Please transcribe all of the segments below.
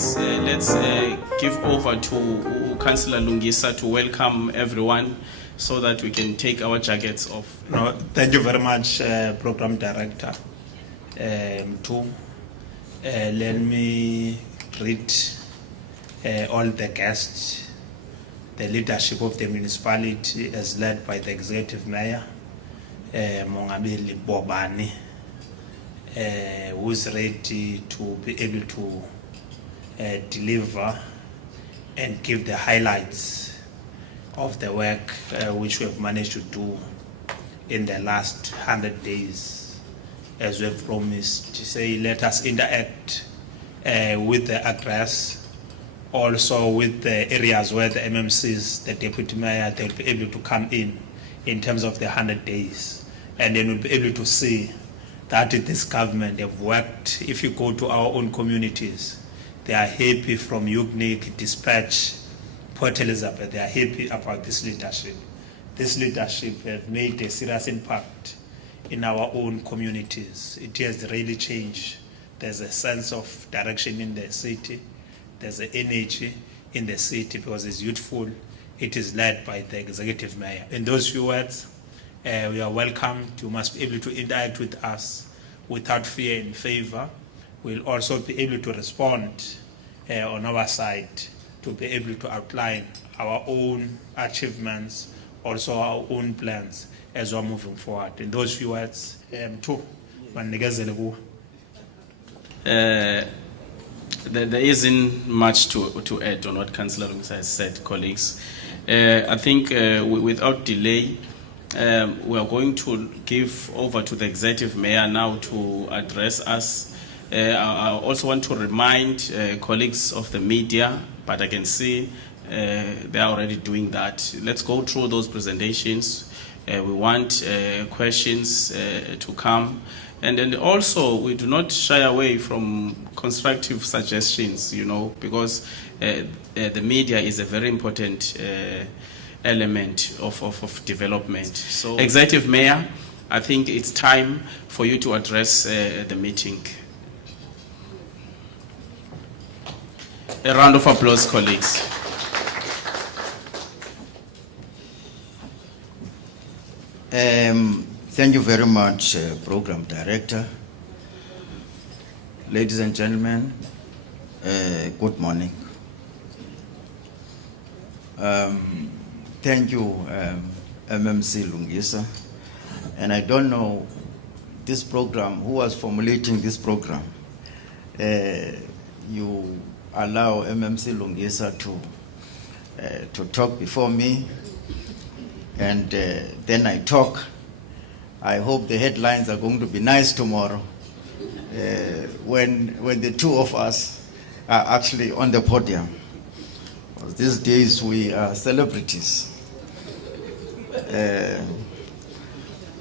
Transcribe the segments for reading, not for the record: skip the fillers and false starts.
let's give over to Councillor Lungisa to welcome everyone so that we can take our jackets off. No, thank you very much, Program Director. Let me greet all the guests, the leadership of the municipality as led by the Executive Mayor, Mongabeli Bobani, who's ready to be able to deliver and give the highlights of the work which we have managed to do in the last 100 days, as we have promised. To say, let us interact with the address, also with the areas where the MMCs, the Deputy Mayor, they'll be able to come in terms of the 100 days. And then we'll be able to see that this government have worked. If you go to our own communities, they are happy from Yugnik, Dispatch, Port Elizabeth, they are happy about this leadership. This leadership has made a serious impact in our own communities. It has really changed. There's a sense of direction in the city. There's an energy in the city because it's youthful. It is led by the Executive Mayor. In those few words, we are welcome. You must be able to interact with us without fear and favor. We'll also be able to respond on our side to be able to outline our own achievements, also our own plans as we're moving forward. In those few words, there isn't much to add on what Councillor Lungisa has said, colleagues. I think without delay, we are going to give over to the Executive Mayor now to address us. I also want to remind colleagues of the media, but I can see they are already doing that. Let's go through those presentations. We want questions to come. And then also, we do not shy away from constructive suggestions, you know, because the media is a very important element of development. So, Executive Mayor, I think it's time for you to address the meeting. A round of applause, colleagues. Thank you very much, Program Director. Ladies and gentlemen, good morning. Thank you, MMC Lungisa. And I don't know this program, who was formulating this program. You allow MMC Lungisa to talk before me, and then I talk. I hope the headlines are going to be nice tomorrow when the two of us are actually on the podium. These days we are celebrities.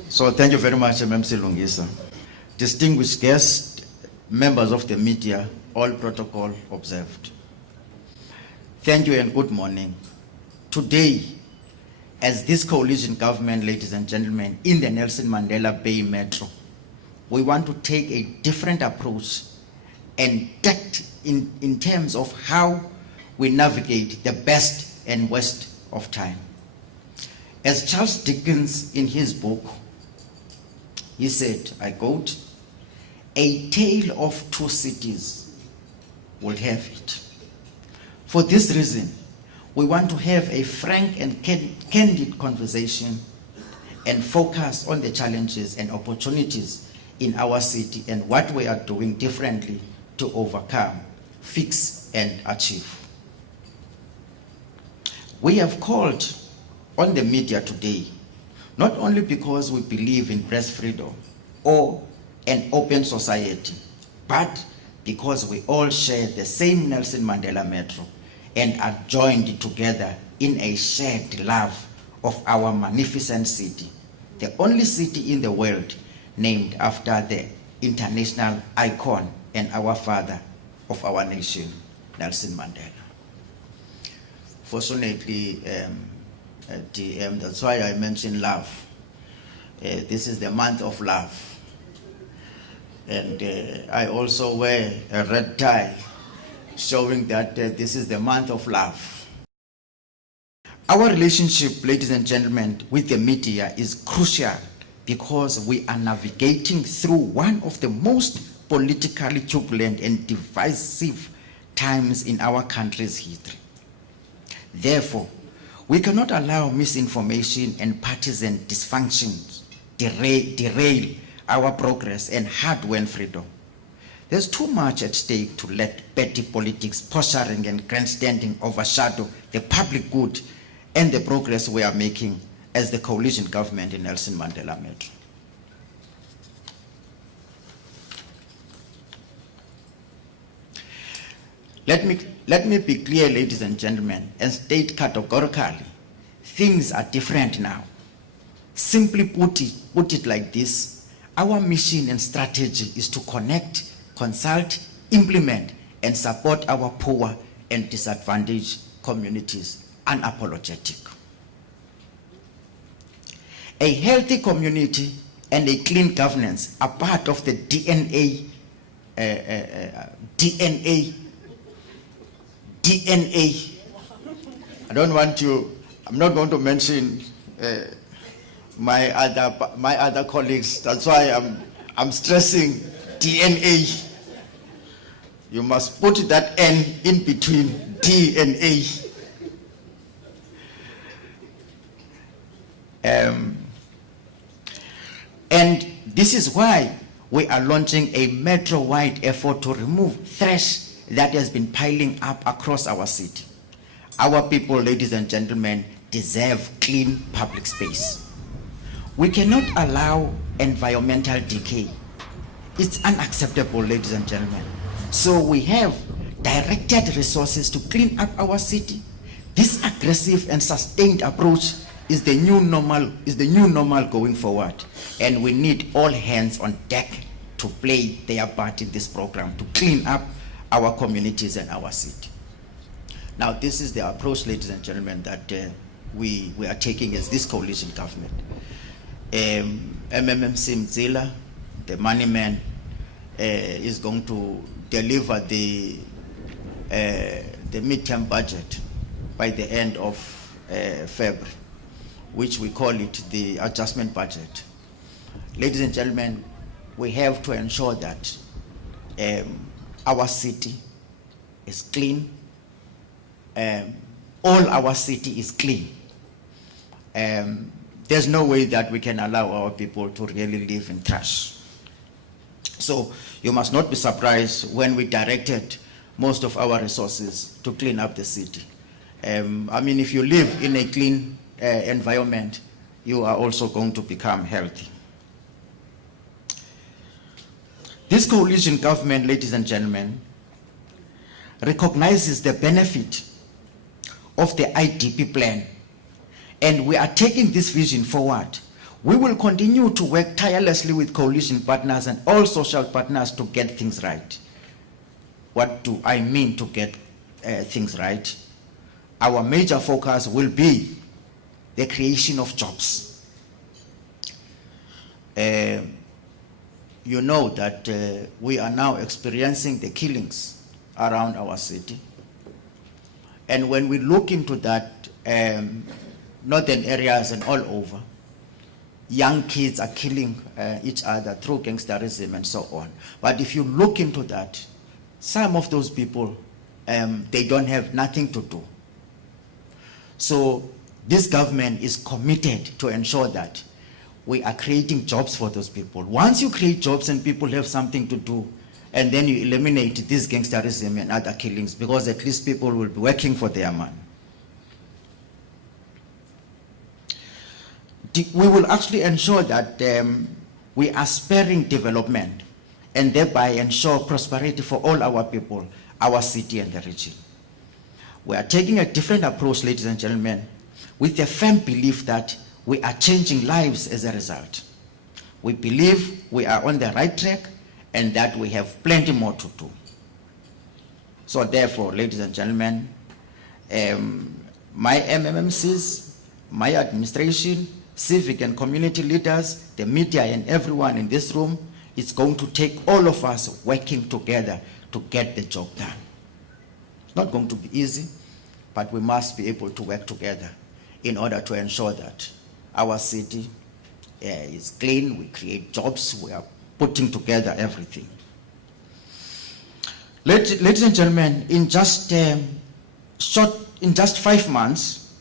So thank you very much, MMC Lungisa. Distinguished guests, members of the media, all protocol observed. Thank you and good morning. Today, as this coalition government, ladies and gentlemen, in the Nelson Mandela Bay Metro, we want to take a different approach and tact in terms of how we navigate the best and worst of time. As Charles Dickens in his book, he said, I quote, "A tale of two cities will have it." For this reason, we want to have a frank and candid conversation and focus on the challenges and opportunities in our city and what we are doing differently to overcome, fix, and achieve. We have called on the media today, not only because we believe in press freedom or an open society, but because we all share the same Nelson Mandela Metro and are joined together in a shared love of our magnificent city, the only city in the world named after the international icon and our father of our nation, Nelson Mandela. Fortunately, DM, that's why I mentioned love. This is the month of love. And I also wear a red tie showing that this is the month of love. Our relationship, ladies and gentlemen, with the media is crucial because we are navigating through one of the most politically turbulent and divisive times in our country's history. Therefore, we cannot allow misinformation and partisan dysfunctions derail our progress and hard-won freedom. There's too much at stake to let petty politics, posturing and grandstanding overshadow the public good and the progress we are making as the coalition government in Nelson Mandela Metro. Let me be clear, ladies and gentlemen, and state categorically, things are different now. Simply put it like this, our mission and strategy is to connect, consult, implement, and support our poor and disadvantaged communities unapologetic. A healthy community and a clean governance are part of the DNA. I'm not going to mention my other colleagues. That's why I'm stressing DNA. You must put that N in between D and A. And this is why we are launching a metro-wide effort to remove trash that has been piling up across our city. Our people, ladies and gentlemen, deserve clean public space. We cannot allow environmental decay. It's unacceptable, ladies and gentlemen. So we have directed resources to clean up our city. This aggressive and sustained approach is the new normal going forward. And we need all hands on deck to play their part in this program to clean up our communities and our city. Now, this is the approach, ladies and gentlemen, that we are taking as this coalition government. MMMC Mzila, the money man, is going to deliver the midterm budget by the end of February, which we call it the adjustment budget. Ladies and gentlemen, we have to ensure that our city is clean. All our city is clean. There's no way that we can allow our people to really live in trash. So you must not be surprised when we directed most of our resources to clean up the city. I mean, if you live in a clean environment, you are also going to become healthy. This coalition government, ladies and gentlemen, recognizes the benefit of the IDP plan, and we are taking this vision forward. We will continue to work tirelessly with coalition partners and all social partners to get things right. What do I mean to get things right? Our major focus will be the creation of jobs. You know that we are now experiencing the killings around our city. And when we look into that, northern areas and all over, young kids are killing each other through gangsterism and so on. But if you look into that, some of those people, they don't have nothing to do. So this government is committed to ensure that we are creating jobs for those people. Once you create jobs and people have something to do, and then you eliminate this gangsterism and other killings, because at least people will be working for their money. We will actually ensure that we are sparing development and thereby ensure prosperity for all our people, our city and the region. We are taking a different approach, ladies and gentlemen, with a firm belief that we are changing lives as a result. We believe we are on the right track and that we have plenty more to do. So therefore, ladies and gentlemen, my MMMCs, my administration, civic and community leaders, the media and everyone in this room, it's going to take all of us working together to get the job done. It's not going to be easy, but we must be able to work together in order to ensure that our city is clean, we create jobs, we are putting together everything. Ladies and gentlemen, in just 5 months,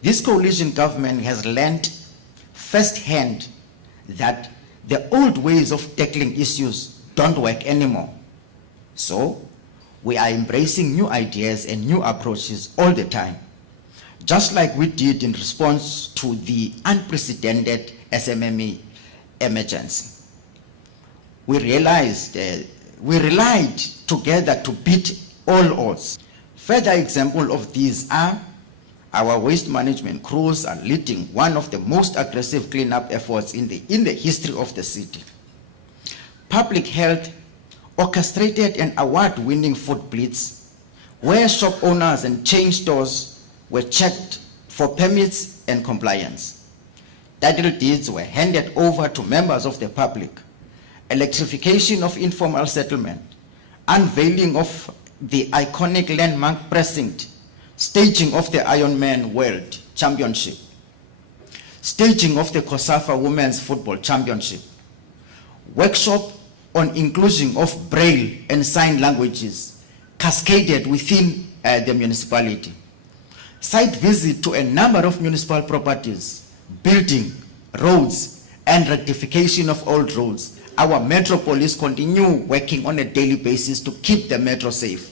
this coalition government has learned firsthand that the old ways of tackling issues don't work anymore. So, we are embracing new ideas and new approaches all the time, just like we did in response to the unprecedented SMME emergency. We relied together to beat all odds. Further example of these are our waste management crews are leading one of the most aggressive cleanup efforts in the history of the city. Public health orchestrated an award-winning food blitz where shop owners and chain stores were checked for permits and compliance. Title deeds were handed over to members of the public. Electrification of informal settlement, unveiling of the iconic landmark precinct, staging of the Ironman World Championship, staging of the COSAFA Women's Football Championship, workshop on inclusion of Braille and sign languages cascaded within the municipality, site visit to a number of municipal properties, building, roads, and rectification of old roads. Our Metro Police continue working on a daily basis to keep the Metro safe.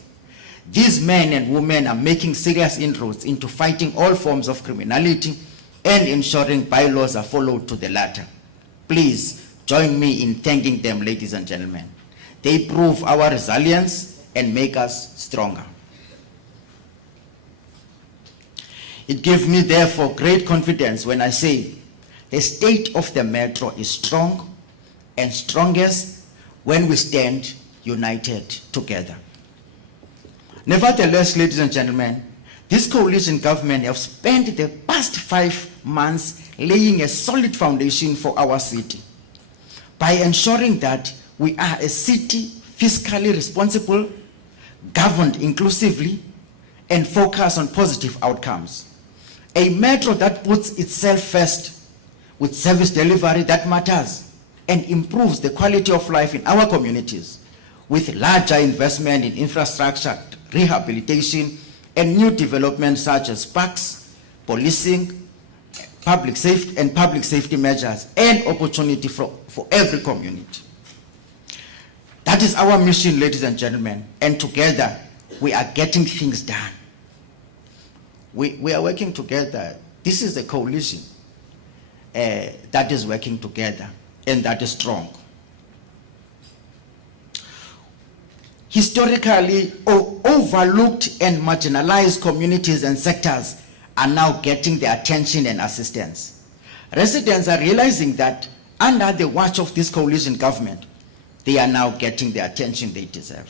These men and women are making serious inroads into fighting all forms of criminality and ensuring bylaws are followed to the latter. Please join me in thanking them, ladies and gentlemen. They prove our resilience and make us stronger. It gives me therefore great confidence when I say the state of the Metro is strong and strongest when we stand united together. Nevertheless, ladies and gentlemen, this coalition government has spent the past 5 months laying a solid foundation for our city by ensuring that we are a city fiscally responsible, governed inclusively, and focused on positive outcomes. A metro that puts itself first with service delivery that matters and improves the quality of life in our communities with larger investment in infrastructure, rehabilitation, and new developments such as parks, policing, public safety measures, and opportunity for every community. That is our mission, ladies and gentlemen, and together we are getting things done. We are working together. This is a coalition that is working together and that is strong. Historically overlooked and marginalized communities and sectors are now getting the attention and assistance. Residents are realizing that under the watch of this coalition government, they are now getting the attention they deserve.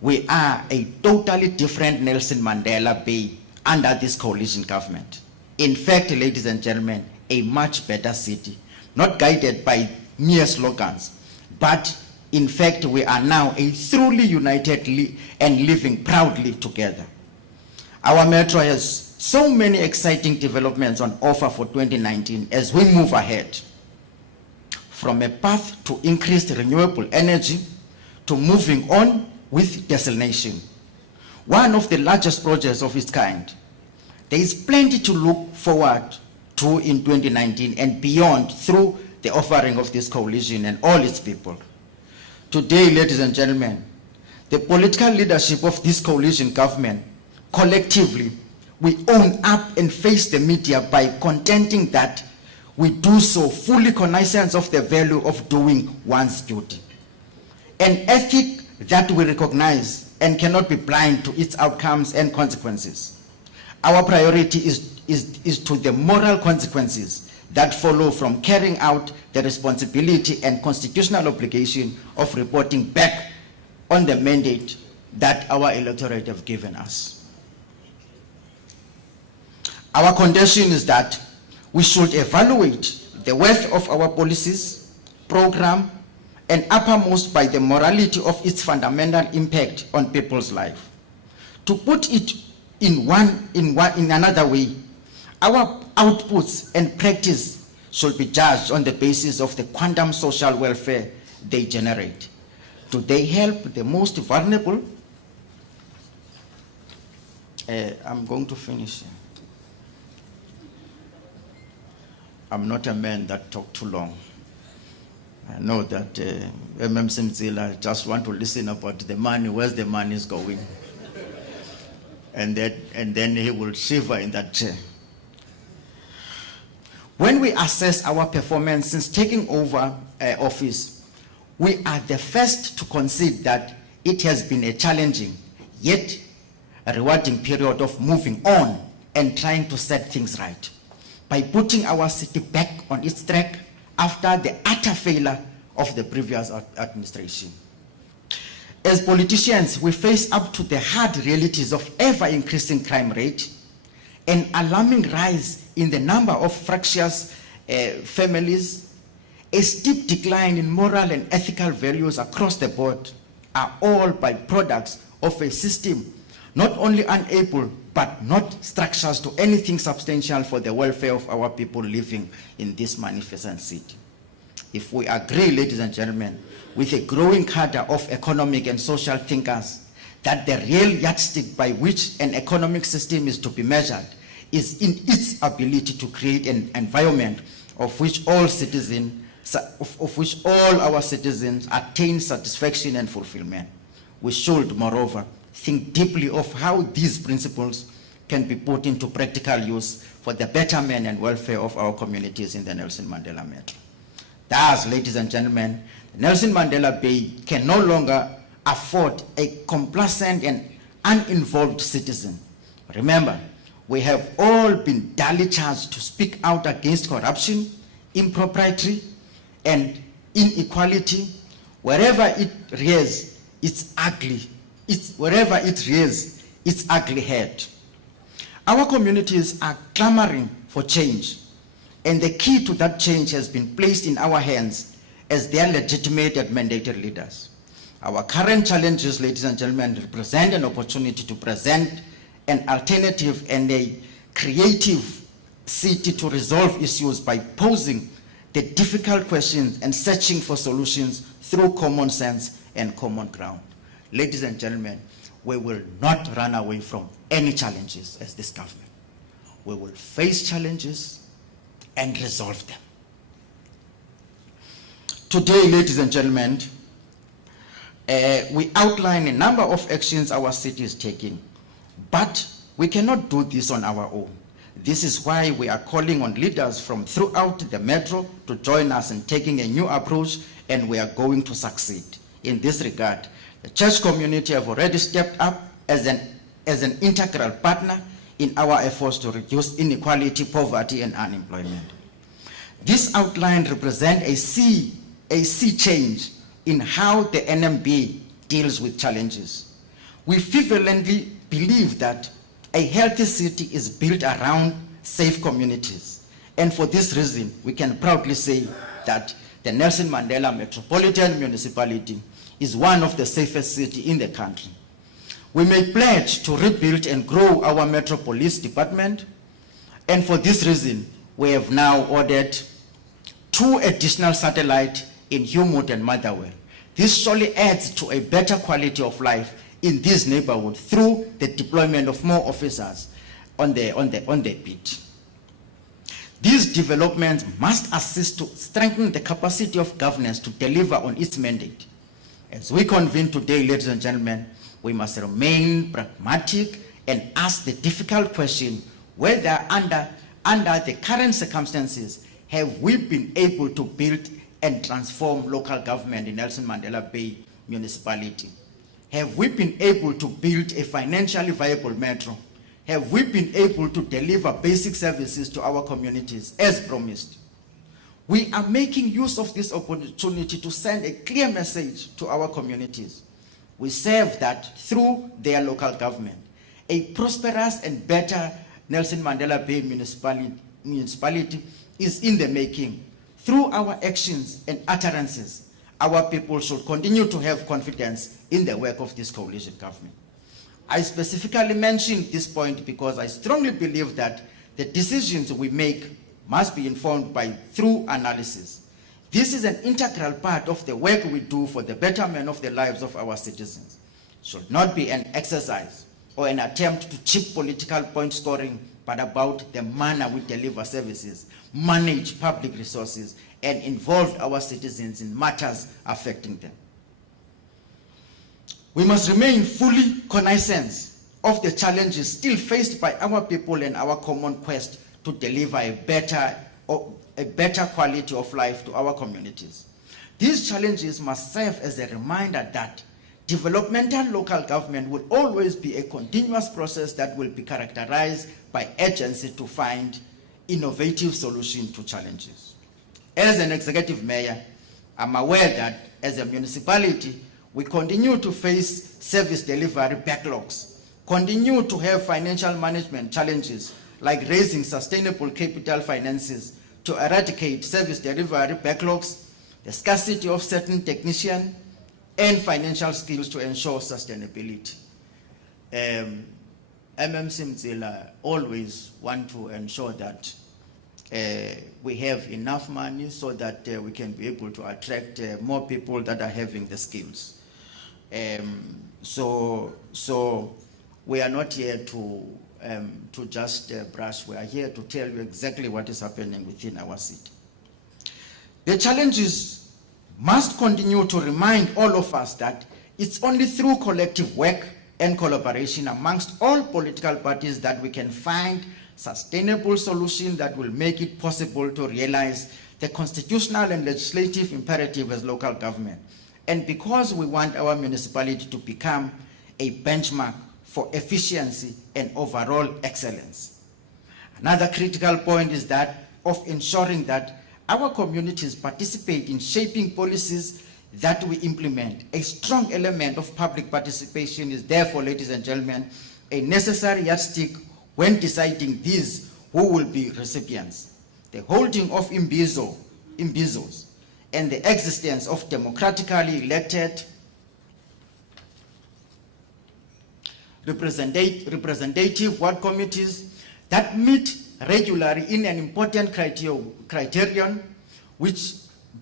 We are a totally different Nelson Mandela Bay under this coalition government. In fact, ladies and gentlemen, a much better city, not guided by mere slogans, but in fact, we are now a truly united and living proudly together. Our Metro has so many exciting developments on offer for 2019 as we move ahead. From a path to increased renewable energy to moving on with desalination, one of the largest projects of its kind. There is plenty to look forward to in 2019 and beyond through the offering of this coalition and all its people. Today, ladies and gentlemen, the political leadership of this coalition government, collectively, we own up and face the media by contending that we do so fully cognizant of the value of doing one's duty. An ethic that we recognize and cannot be blind to its outcomes and consequences. Our priority is to the moral consequences that follow from carrying out the responsibility and constitutional obligation of reporting back on the mandate that our electorate have given us. Our condition is that we should evaluate the worth of our policies, program, and uppermost by the morality of its fundamental impact on people's life. To put it in another way, our outputs and practice should be judged on the basis of the quantum social welfare they generate. Do they help the most vulnerable? I'm going to finish. I'm not a man that talk too long. I know that Mzila just want to listen about the money, where's the money is going. And then he will shiver in that chair. When we assess our performance since taking over office, we are the first to concede that it has been a challenging, yet a rewarding period of moving on and trying to set things right by putting our city back on its track after the utter failure of the previous administration. As politicians, we face up to the hard realities of ever-increasing crime rate, an alarming rise in the number of fractious families, a steep decline in moral and ethical values across the board, are all byproducts of a system not only unable but not structures to anything substantial for the welfare of our people living in this magnificent city. If we agree, ladies and gentlemen, with a growing cadre of economic and social thinkers that the real yardstick by which an economic system is to be measured is in its ability to create an environment of which all our citizens attain satisfaction and fulfillment, we should, moreover, think deeply of how these principles can be put into practical use for the betterment and welfare of our communities in the Nelson Mandela Metro. Thus, ladies and gentlemen, Nelson Mandela Bay can no longer afford a complacent and uninvolved citizen. Remember, we have all been duly charged to speak out against corruption, impropriety, and inequality. Wherever it rears its ugly head. Our communities are clamoring for change, and the key to that change has been placed in our hands as their legitimate and mandated leaders. Our current challenges, ladies and gentlemen, represent an opportunity to present an alternative and a creative city to resolve issues by posing the difficult questions and searching for solutions through common sense and common ground. Ladies and gentlemen, we will not run away from any challenges as this government. We will face challenges and resolve them. Today, ladies and gentlemen, we outline a number of actions our city is taking, but we cannot do this on our own. This is why we are calling on leaders from throughout the metro to join us in taking a new approach, and we are going to succeed. In this regard, the church community have already stepped up as an integral partner in our efforts to reduce inequality, poverty, and unemployment. This outline represents a sea change in how the NMB deals with challenges. We fervently believe that a healthy city is built around safe communities. And for this reason, we can proudly say that the Nelson Mandela Metropolitan Municipality is one of the safest cities in the country. We may pledge to rebuild and grow our Metro Police Department, and for this reason, we have now ordered 2 additional satellites in Humwood and Motherwell. This surely adds to a better quality of life in this neighborhood through the deployment of more officers on the beat. These developments must assist to strengthen the capacity of governance to deliver on its mandate. As we convene today, ladies and gentlemen, we must remain pragmatic and ask the difficult question whether under the current circumstances, have we been able to build and transform local government in Nelson Mandela Bay Municipality? Have we been able to build a financially viable metro? Have we been able to deliver basic services to our communities as promised? We are making use of this opportunity to send a clear message to our communities. We serve that through their local government, a prosperous and better Nelson Mandela Bay municipality is in the making. Through our actions and utterances, our people should continue to have confidence in the work of this coalition government. I specifically mentioned this point because I strongly believe that the decisions we make must be informed by thorough analysis. This is an integral part of the work we do for the betterment of the lives of our citizens. It should not be an exercise or an attempt to cheap political point scoring, but about the manner we deliver services, manage public resources, and involve our citizens in matters affecting them. We must remain fully cognizant of the challenges still faced by our people and our common quest to deliver a better quality of life to our communities. These challenges must serve as a reminder that developmental local government will always be a continuous process that will be characterized by urgency to find innovative solutions to challenges. As an executive mayor, I'm aware that as a municipality, we continue to face service delivery backlogs, continue to have financial management challenges like raising sustainable capital finances to eradicate service delivery backlogs, the scarcity of certain technicians, and financial skills to ensure sustainability. MMC Mzila always want to ensure that we have enough money so that we can be able to attract more people that are having the skills. So we are not here to just brush. We are here to tell you exactly what is happening within our city. The challenges must continue to remind all of us that it's only through collective work and collaboration amongst all political parties that we can find sustainable solutions that will make it possible to realize the constitutional and legislative imperative as local government. And because we want our municipality to become a benchmark for efficiency and overall excellence. Another critical point is that of ensuring that our communities participate in shaping policies that we implement. A strong element of public participation is therefore, ladies and gentlemen, a necessary yardstick when deciding these who will be recipients. The holding of imbizos and the existence of democratically elected representative ward committees that meet regularly in an important criterion which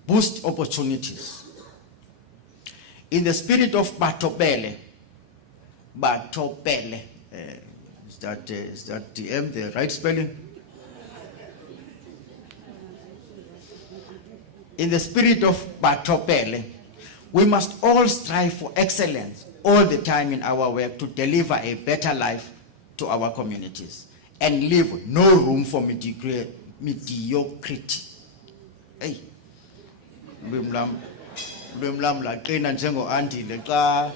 boost opportunities. In the spirit of Batopele, is that DM the right spelling? In the spirit of Batopele, we must all strive for excellence all the time in our work to deliver a better life to our communities and leave no room for mediocrity. Hey, lwemlam laqina njengo andile xa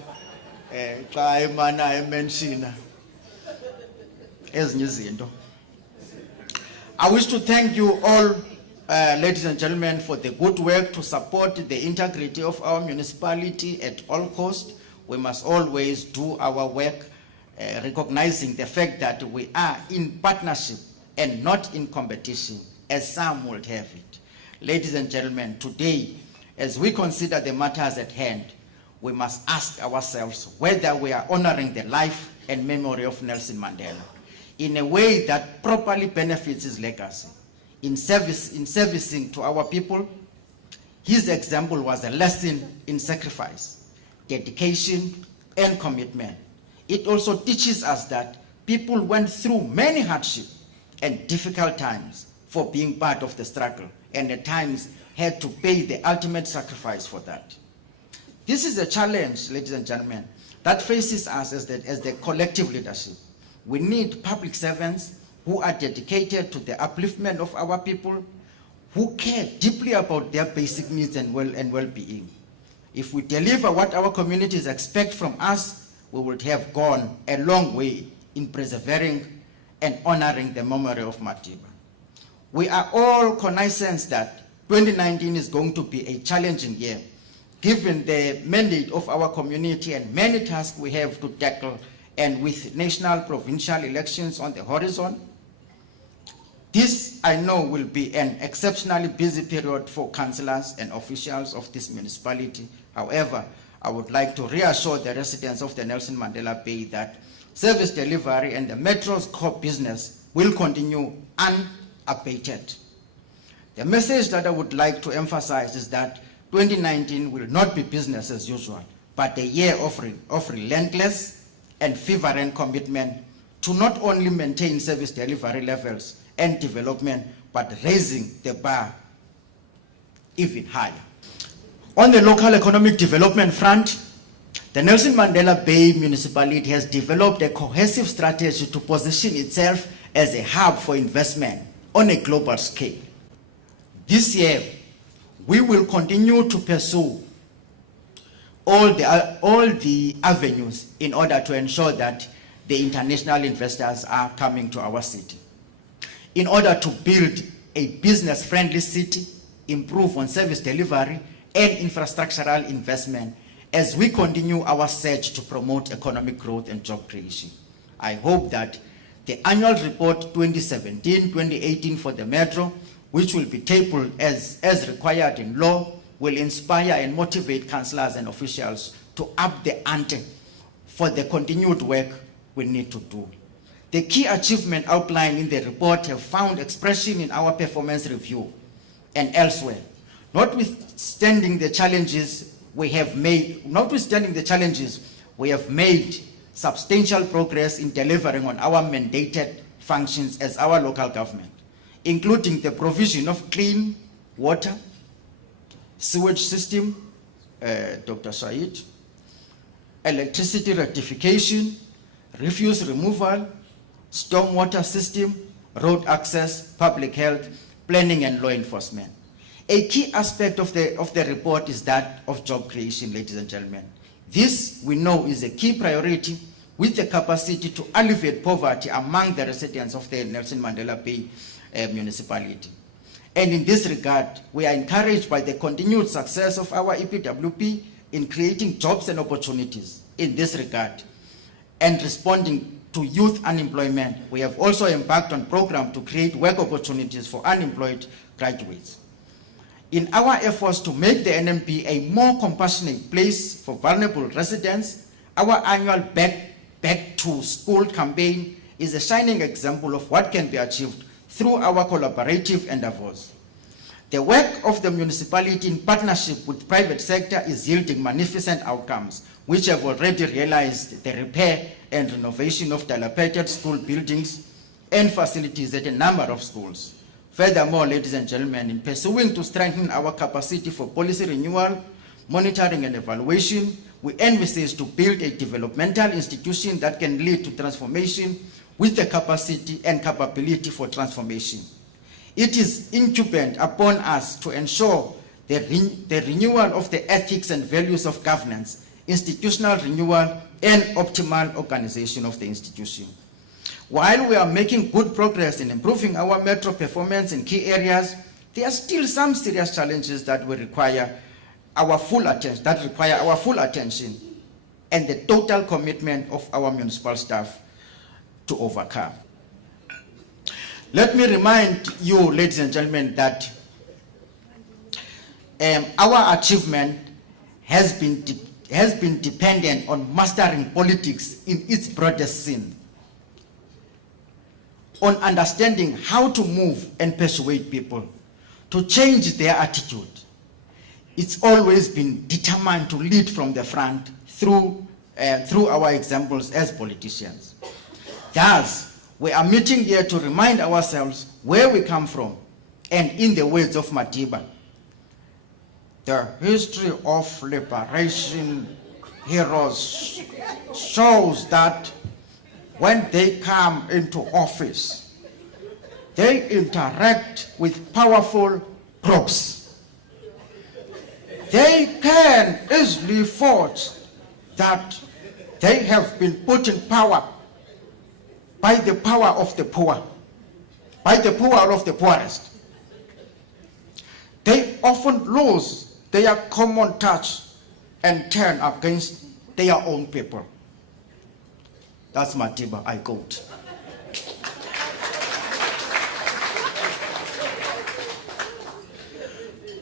emana emenshina ezinye izinto. I wish to thank you all, ladies and gentlemen, for the good work to support the integrity of our municipality at all costs. We must always do our work recognizing the fact that we are in partnership and not in competition, as some would have it. Ladies and gentlemen, today, as we consider the matters at hand, we must ask ourselves whether we are honoring the life and memory of Nelson Mandela in a way that properly benefits his legacy. In servicing to our people, his example was a lesson in sacrifice, dedication, and commitment. It also teaches us that people went through many hardships and difficult times for being part of the struggle, and at times had to pay the ultimate sacrifice for that. This is a challenge, ladies and gentlemen, that faces us as the collective leadership. We need public servants who are dedicated to the upliftment of our people, who care deeply about their basic needs and well-being. If we deliver what our communities expect from us, we would have gone a long way in preserving and honoring the memory of Madiba. We are all cognizant that 2019 is going to be a challenging year, given the mandate of our community and many tasks we have to tackle, and with national provincial elections on the horizon. This, I know, will be an exceptionally busy period for councillors and officials of this municipality. However, I would like to reassure the residents of the Nelson Mandela Bay that service delivery and the Metro's core business will continue unabated. The message that I would like to emphasize is that 2019 will not be business as usual, but a year of relentless and fervent commitment to not only maintain service delivery levels and development, but raising the bar even higher. On the local economic development front, the Nelson Mandela Bay Municipality has developed a cohesive strategy to position itself as a hub for investment on a global scale. This year, we will continue to pursue all the avenues in order to ensure that the international investors are coming to our city. In order to build a business-friendly city, improve on service delivery and infrastructural investment as we continue our search to promote economic growth and job creation. I hope that the annual report 2017-2018 for the Metro, which will be tabled as required in law, will inspire and motivate councillors and officials to up the ante for the continued work we need to do. The key achievements outlined in the report have found expression in our performance review and elsewhere. Notwithstanding the challenges, we have made substantial progress in delivering on our mandated functions as our local government, including the provision of clean water, sewage system, Dr. Said, electricity rectification, refuse removal, stormwater system, road access, public health, planning and law enforcement. A key aspect of the report is that of job creation, ladies and gentlemen. This, we know, is a key priority with the capacity to alleviate poverty among the residents of the Nelson Mandela Bay Municipality. And in this regard, we are encouraged by the continued success of our EPWP in creating jobs and opportunities in this regard. And responding to youth unemployment, we have also embarked on a program to create work opportunities for unemployed graduates. In our efforts to make the NMP a more compassionate place for vulnerable residents, our annual Back to School campaign is a shining example of what can be achieved through our collaborative endeavors. The work of the municipality in partnership with private sector is yielding magnificent outcomes, which have already realized the repair and renovation of dilapidated school buildings and facilities at a number of schools. Furthermore, ladies and gentlemen, in pursuing to strengthen our capacity for policy renewal, monitoring and evaluation, we envisage to build a developmental institution that can lead to transformation with the capacity and capability for transformation. It is incumbent upon us to ensure the renewal of the ethics and values of governance, institutional renewal, and optimal organization of the institution. While we are making good progress in improving our Metro performance in key areas, there are still some serious challenges that will require our full attention, and the total commitment of our municipal staff to overcome. Let me remind you, ladies and gentlemen, that our achievement has been dependent on mastering politics in its broadest sense, on understanding how to move and persuade people to change their attitude. It's always been determined to lead from the front through our examples as politicians. Thus, we are meeting here to remind ourselves where we come from, and in the words of Madiba, the history of liberation heroes shows that when they come into office, they interact with powerful groups. They can easily forge that they have been put in power by the power of the poor, by the power of the poorest. They often lose their common touch and turn against their own people. That's Matiba, I quote.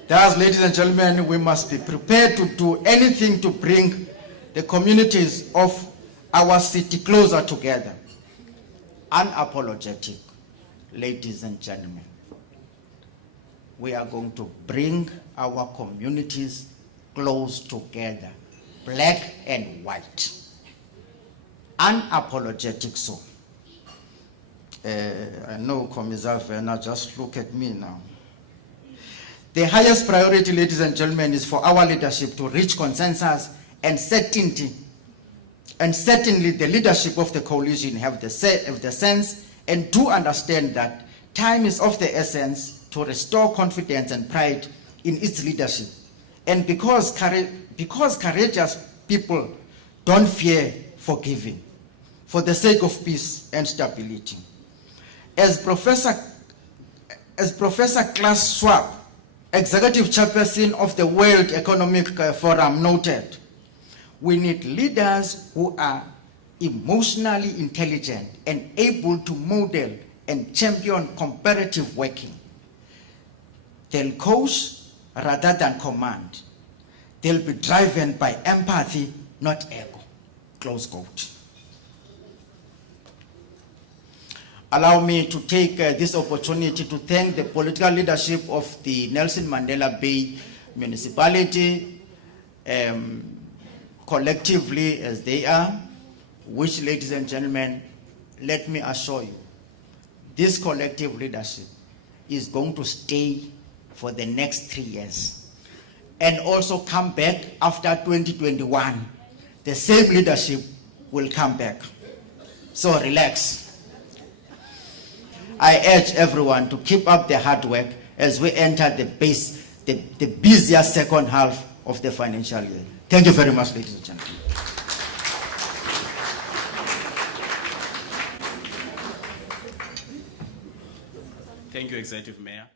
Thus, ladies and gentlemen, we must be prepared to do anything to bring the communities of our city closer together. Unapologetic, ladies and gentlemen. We are going to bring our communities close together, black and white. Unapologetic so. I know Commissar Werner, just look at me now. The highest priority, ladies and gentlemen, is for our leadership to reach consensus and certainty. And certainly the leadership of the coalition have the sense and do understand that time is of the essence to restore confidence and pride in its leadership. And because courageous people don't fear forgiving for the sake of peace and stability. As Professor Klaus Schwab, Executive Chairperson of the World Economic Forum, noted, we need leaders who are emotionally intelligent and able to model and champion comparative working. They'll coach rather than command. They'll be driven by empathy, not ego. Close quote. Allow me to take this opportunity to thank the political leadership of the Nelson Mandela Bay municipality, collectively as they are, which, ladies and gentlemen, let me assure you, this collective leadership is going to stay for the next 3 years and also come back after 2021. The same leadership will come back. So relax. I urge everyone to keep up the hard work as we enter the busier second half of the financial year. Thank you very much, ladies and gentlemen. Thank you, Executive Mayor.